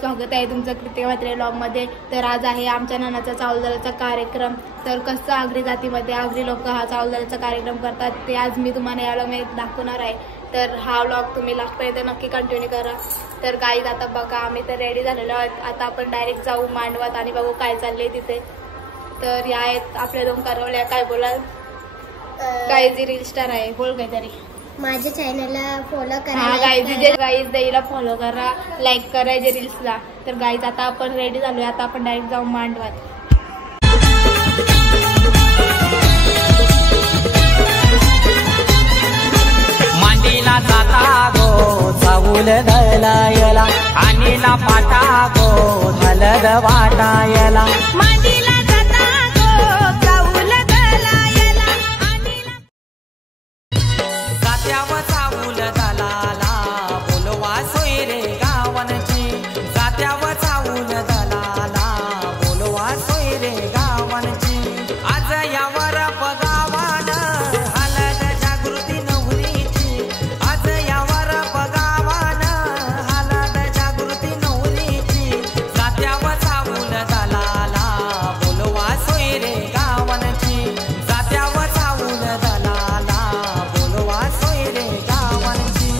स्वागत आहे तुमचं कृतिका म्हात्रे व्लॉगमध्ये। तर आज आहे आमच्या नानाचा चावलदाराचा कार्यक्रम। तर कसं आगरी जातीमध्ये आगरी लोक हा चावलदाराचा कार्यक्रम करतात ते आज मी तुम्हाला या व्लॉगमध्ये दाखवणार आहे। तर हा व्लॉग तुम्ही लास्टपर्यंत नक्की कंटिन्यू करा। तर गाईज आता बघा आम्ही तर रेडी झालेलो आहोत। आता आपण डायरेक्ट जाऊ मांडवात आणि बघू काय चाललंय तिथे। तर या आहेत आपल्या दोन कारवल्या, काय बोलाल? गाईज रील स्टार आहे, बोल काहीतरी। माझ्या चॅनलला फॉलो करा। हा गाईज देईला फॉलो करा, लाईक करायचे रील्सला। तर गाईज आता आपण रेडी झालोय, आता आपण डायरेक्ट जाऊ मांडवात। मांडीला जाता गो चावूल दलायला, आणीला पाटा गो हलद वाटायला। मांडीला जाता गो चावूल दलायला, आणीला जात्याव चावूल दलाला, बोलवा सोयरे गावांची। जात्याव चावूल दलाला, बोलवा सोयरे गावांची। आज यावर पगावान हलद जागृती नवरीची। आज यावर पगावान हलद जागृती नवरीची। जात्याव चावूल दलाला, बोलवा सोयरे गावांची। जात्याव चावूल दलाला, बोलवा सोयरे गावांची।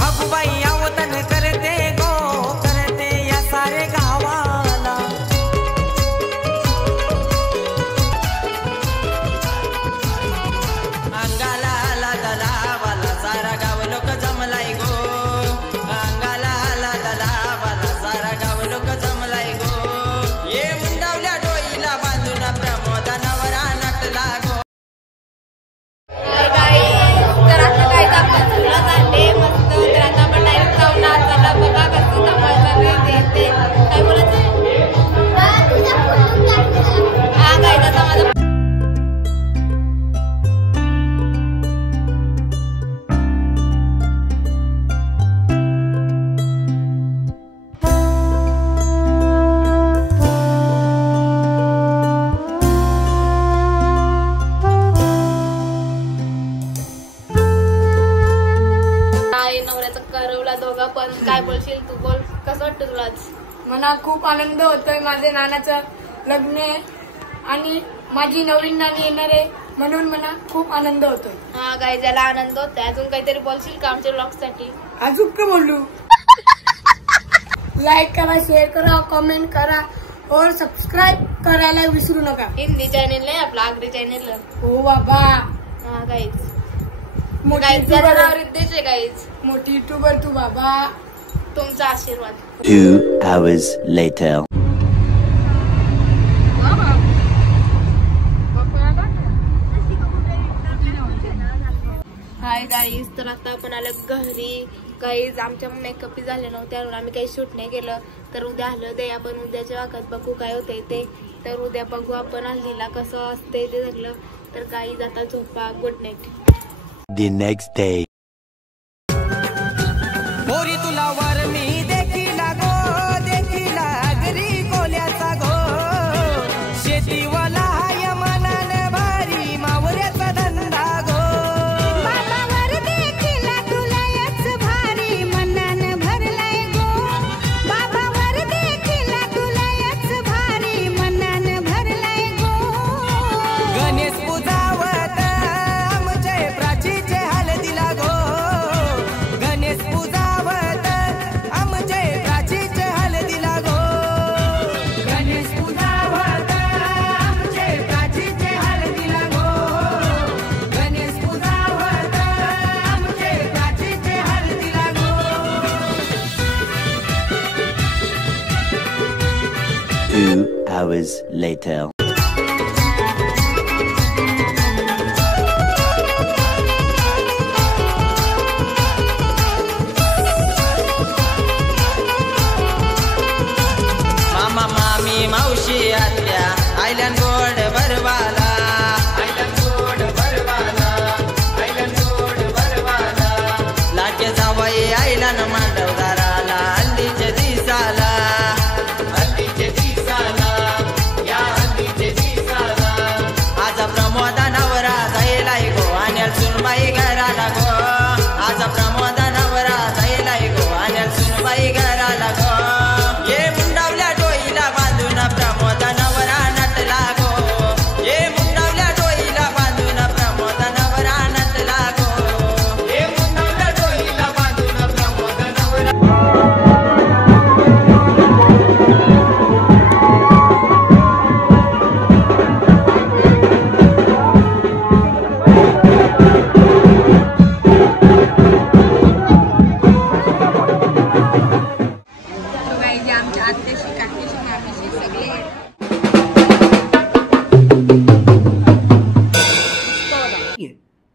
भगुबाई अवतन करते गो, करते या सारे गावाला। अंगाला आला दलावाला, सारा गाव लोक जमलाय गो। अंगाला आला दलावाला, सारा गाव लोक जमलाय गो। ये मुंडावल्या डोईला बांधून प्रमोदा नवरा नटला गो। तर आता काय आपण सगळं चालले मस्त। तर आता आपण डायरेक्ट जाऊ नाचायला, बघा कसं जमायला ते काय बोलायचं। हा गाईज आता माझा नवऱ्याचा करवला दोघा पण। काय बोलशील तू, बोल कसं वाटतं तुला आज? मला खूप आनंद होतोय, माझे नानाचं लग्न आहे आणि माझी नवीन नानी येणार आहे म्हणून मला खूप आनंद होतोय। हा गाईज याला आनंद होतोय। अजून काहीतरी बोलशील का आमच्या ब्लॉग साठी? अजून का बोलू? लाईक करा, शेअर करा, कमेंट करा और सबस्क्राईब करायला विसरू नका। हिंदी चॅनेल नाही आपला, आगरी चॅनेल। हो बाबा, हा गाईज मोठी गाईज जरा युट्यूबर नाव रिद्देश आहे गाईज। मोठी युट्यूबर तू बाबा। तुमचा आशीर्वाद। 2 hours later. हाय गाईज, तर आता आपण आलं घरी। गाईज आमच्या मेकअप झाले नव्हते म्हणून आम्ही काही शूट नाही केलं। तर उद्या आलं ते आपण उद्याच्या वागत बघू काय होतंय ते। तर उद्या बघू आपण हल्दीला कसं असतंय ते सगळं। तर गाईज आता झोपा, good night. The next day. पोरी तुला वर मी देखीला गो, देखीला घरी कोल्याचा गो। शेतीवाला हाय मनान भारी, मावऱ्याचा धंदा गो। बाबावर देखील तुला याच भारी, मनान भरलाय गो। बाबावर देखील तुला याच भारी, मनान भरलाय गो। गणेश पूजावत आमचे प्राचीचे हळदीला गो। गणेश पूजावत आमचे प्राचीचे हळदीला गो। गणेश पूजावत आमचे प्राचीचे हळदीला गो। गणेश पूजावत आमचे प्राचीचे हळदीला गो। 2 hours later. मामा मामी मावशी आत्या आयल्यान गोड भरवाला, आयल्यान गोड भरवाला, आयल्यान गोड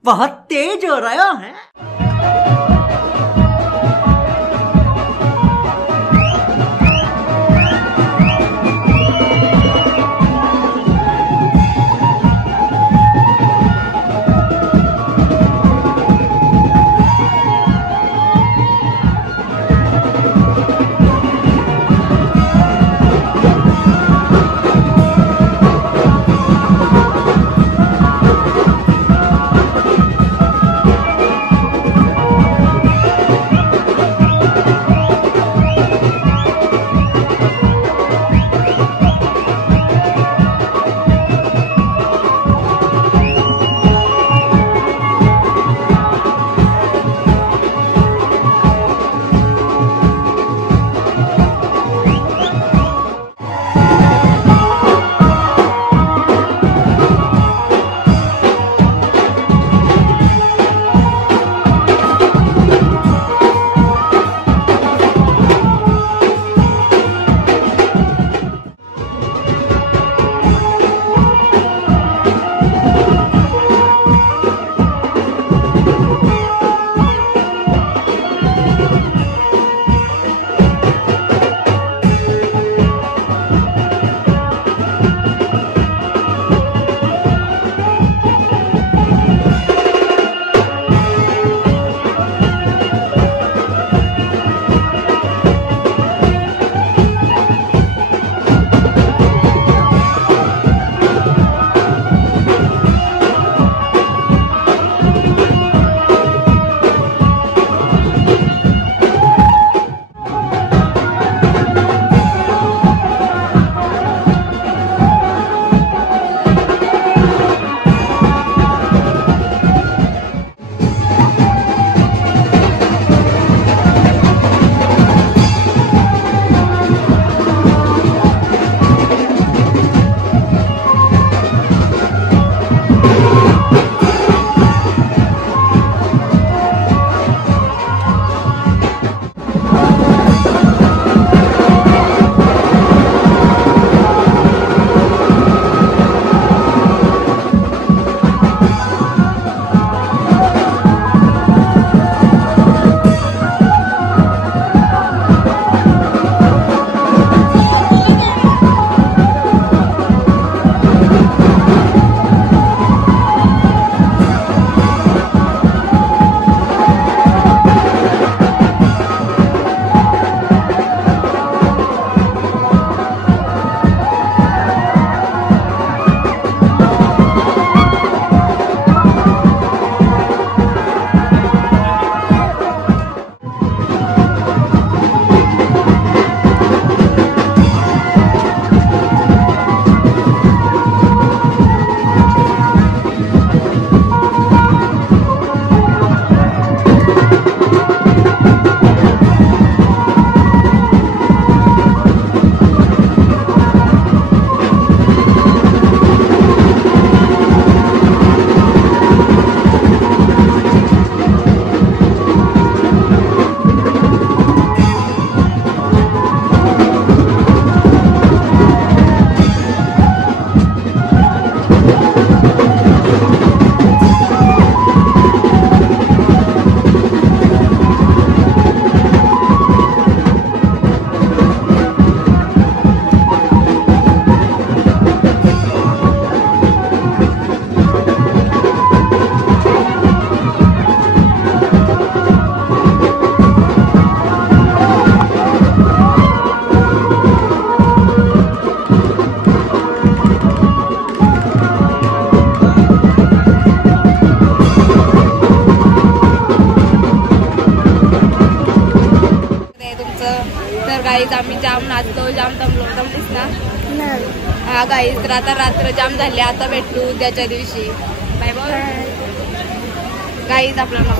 बहुत तेज हो रहा है। गाईज आम्ही जाम नाचलो, जाम दमलीस ना. हा गाईज तर आता रात्र जाम झाली, आता भेटू उद्याच्या दिवशी. Bye bye guys. आपल्याला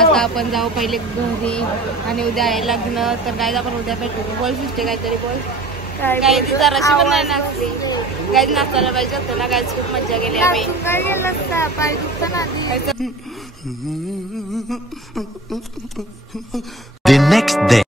आता आपण जाऊ पहिले घरी आणि उद्या आहे लग्न. तर गाईज आपण उद्या भेटू. बोल सुचते काहीतरी बोल. काही जराशी पण नाही नाचली. काही नाचायला पाहिजे होतं ना. गाईज खूप मज्जा केली आम्ही. The next day.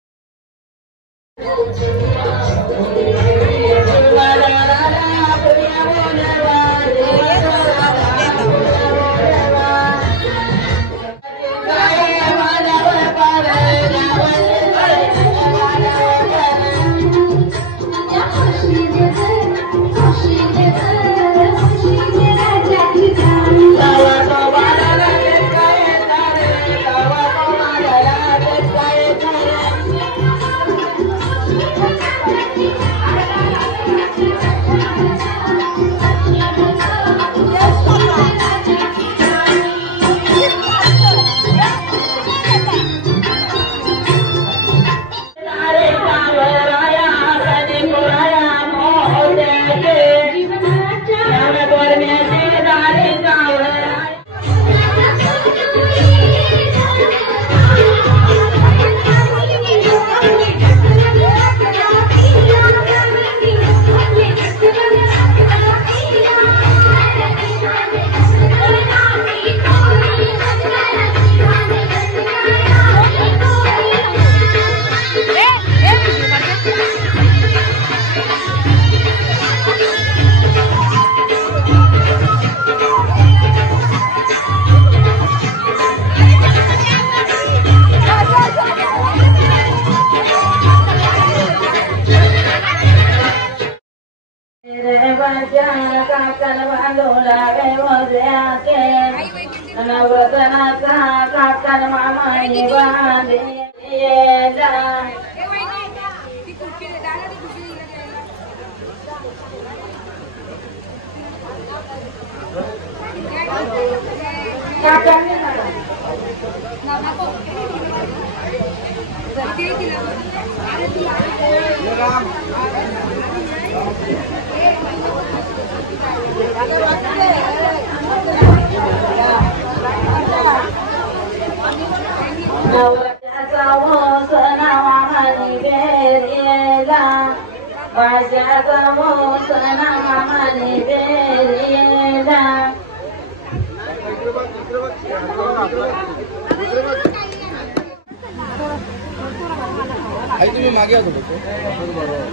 तुम्ही मागे या थोडं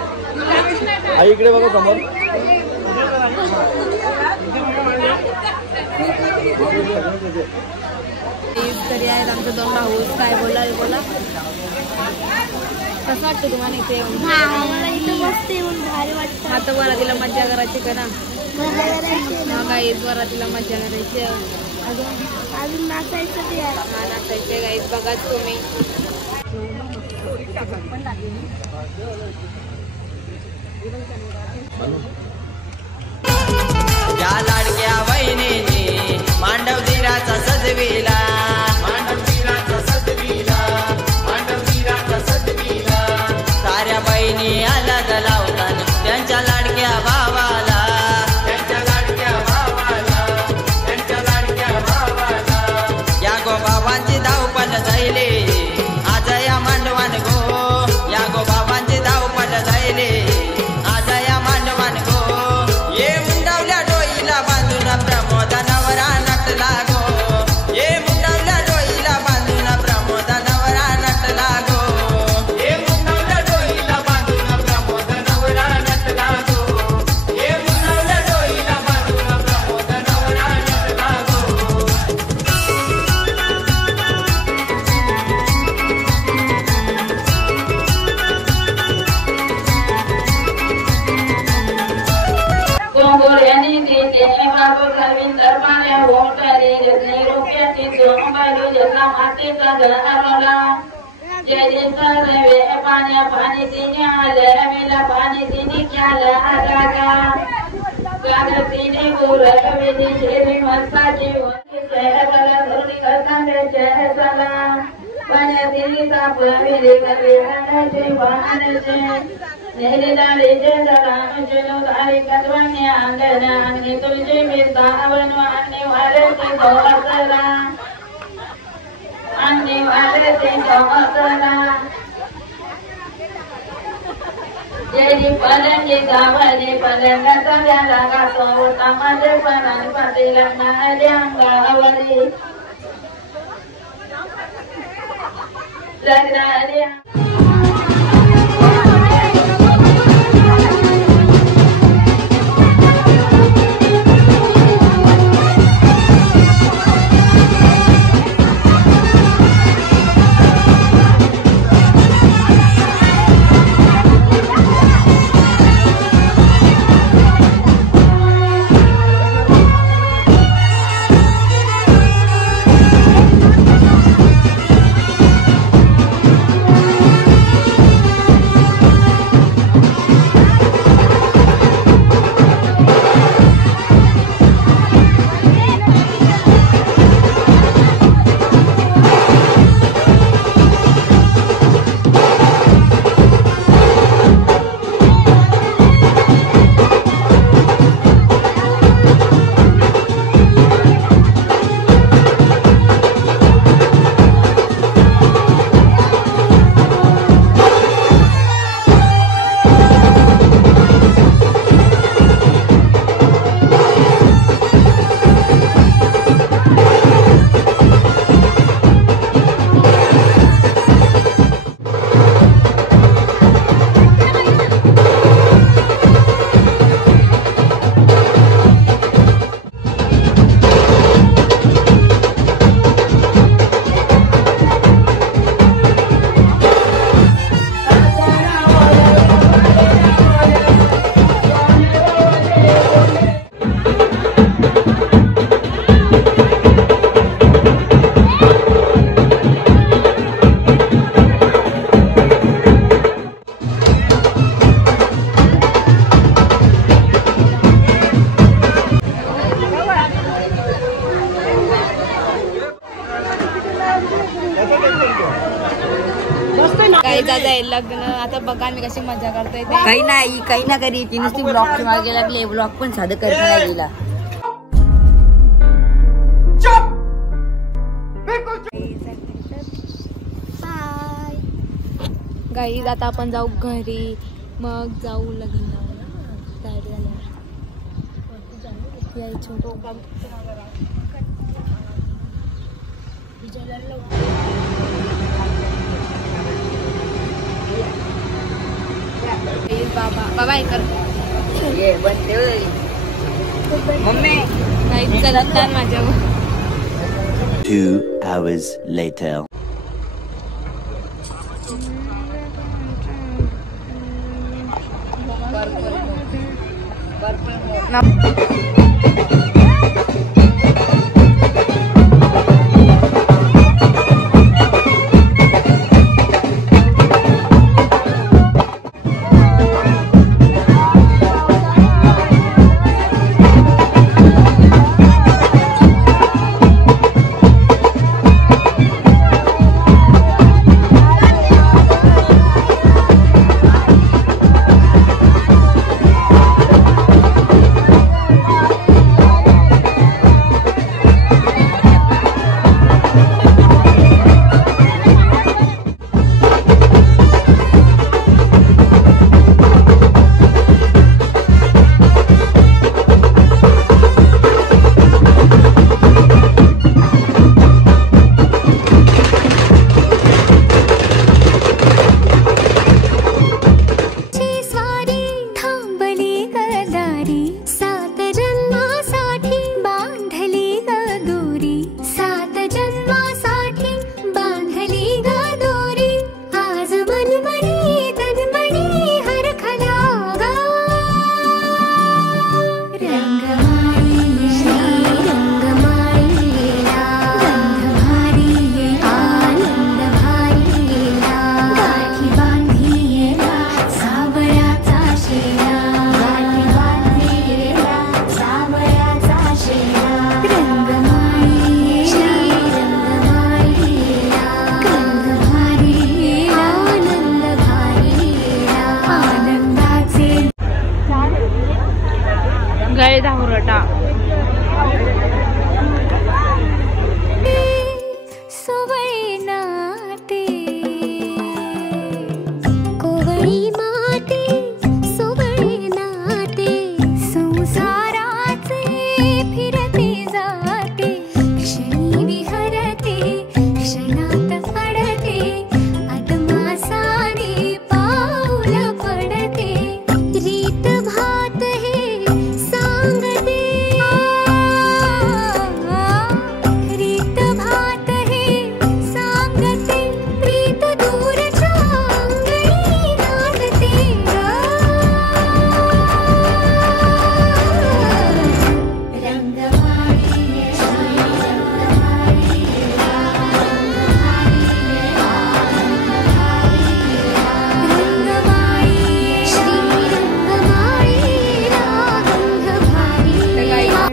आई इकडे बघा समोर तरी आहेत आमचं दोन भाऊ काय बोला कसं वाटतं तुम्हाला इथे येऊन? मला इथं मस्त येऊन भारी वाटतं. आता वरातीला मज्जा करायची करा गाईत वरातीला मज्जा करायची अजून नाचायचं ते हा नाचायचे गाईत बघा तुम्ही या लाडक्या बहिणीने मांडव दिराचा सजविला साऱ्या बहिणी अलग लावतात त्यांच्या लाडक्या भावाला या गो बाबांची धावपल जायले आज या मांडवान गो या गो बाबांची धावपल जायले आज या मांडवान गो ये मुंडावल्या डोईला बांधून प्रमोद नवरा नटला गो ये मुंडावल्या डोईला बांधून प्रमोद नवरा नटला गो ये मुंडावल्या डोईला बांधून प्रमोद नवरा नटला गो ये मुंडावल्या डोईला बांधून प्रमोद नवरा नटला गो बाबू रवींद्र पाण्या होटले रुपयाची चोंबायलू जसा मातीचा घरवला जय सर्वे पाण्या पाणी तिने आलं मेला पाणी तिने घ्याला जागा गाग तिने गुरविली शेरी मस्ताची चेहरा धोनी करतांड्याच्या चला पाण्या तिने ताप विली करण्याचे वाहनाचे नेरीदारी जयराम जनुदारी कदवानी अंगना आणि तुझे मिरतावन वाणी वारती गोसरा आणि वारती गोसरा जेरी पलंगी गावली पलंगाचा द्याला गातो माझे परान पाटीला नाल्या अंगावली लग्नाली गाईज आता हे लग्न आता बघा मी कशी मजा करतोय ते. काही ना करी ती नुसती ब्लॉगची मागे लागली ब्लॉग पण साधं करत नाही गेला. गाईज आता आपण जाऊ घरी मग जाऊ लग्न तयारी बाबा हे कर मम्मी गाईज चलतात माझ्यावर. 2 hours later.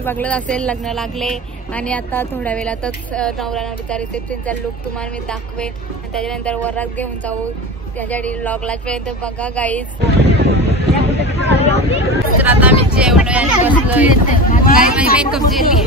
बघलं असेल लग्न लागले आणि आता थोड्या वेळातच नवरा नवरीचा रिसेप्शनचा लुक तुम्हाला मी दाखवेन आणि त्याच्यानंतर वरात घेऊन जाऊ त्यासाठी व्लॉगला पर्यंत बघा गाईज. तर आता मी जेवण आणि बसलोय माझी मेकअप जेली.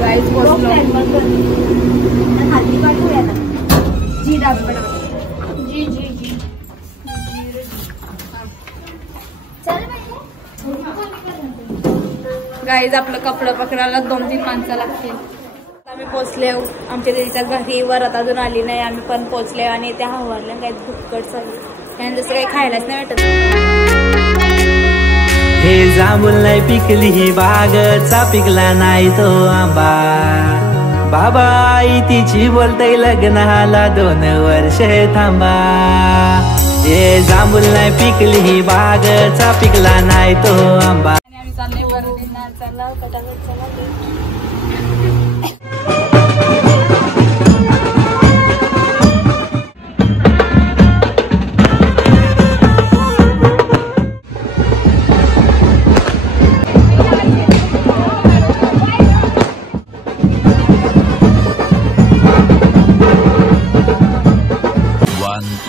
गाइस गाईज आपलं कपडं पकडायला 2-3 माणसं लागतील. आम्ही पोचले, आमच्या दिदीच्या घरी वरात अजून आली नाही. आम्ही पण पोचले आणि त्या हवारल्या काही भुक्कट चालली आणि दुसरं काही खायलाच नाही वाटत. हे जांभूल नाही पिकली ही बागचा पिकला नाही तो आंबा. बाबा आई तिची बोलतय लग्नाला 2 वर्ष थांबा. हे जांभूल नाही पिकली ही बागचा पिकला नाही तो आंबा. आम्ही चाललोय वरदींना. चला पटापट चला.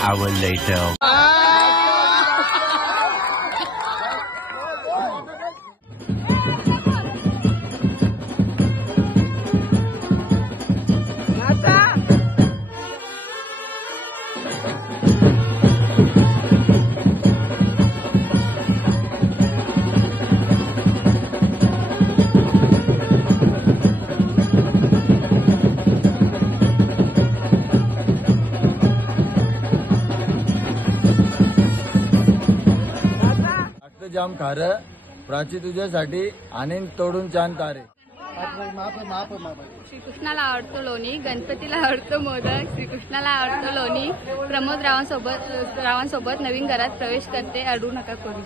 hour later. जाम खार प्राची तुझ्यासाठी आणीन तोडून चांद तारे. श्रीकृष्णाला आवडतो लोणी, गणपतीला आवडतो मोदक, श्रीकृष्णाला आवडतो लोणी. प्रमोद रावांसोबत नवीन घरात प्रवेश करते, अडू नका कोणी.